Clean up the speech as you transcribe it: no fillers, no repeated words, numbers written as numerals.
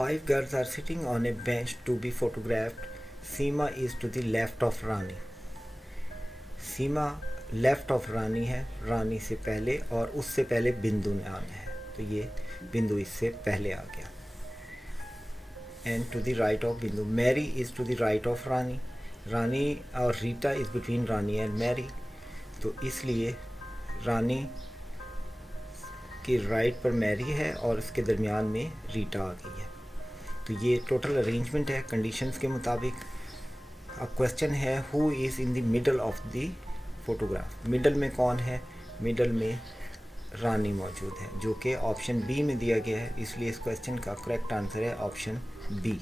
Five girls are sitting on a bench to be photographed. Seema is to the left of Rani. Seema left of Rani है, रानी से पहले, और उससे पहले बिंदु ने आना है, तो ये बिंदु इससे पहले आ गया. And to the right of Bindu. Mary is to the right of Rani. Rani और Rita is between Rani and Mary, तो इसलिए रानी के राइट पर मैरी है और इसके दरमियान में रीटा आ गई है. तो ये टोटल अरेंजमेंट है कंडीशंस के मुताबिक. अब क्वेश्चन है who is in the middle of the photograph. Middle में कौन है? मिडल में रानी मौजूद है, जो कि ऑप्शन बी में दिया गया है, इसलिए इस क्वेश्चन का करेक्ट आंसर है ऑप्शन बी.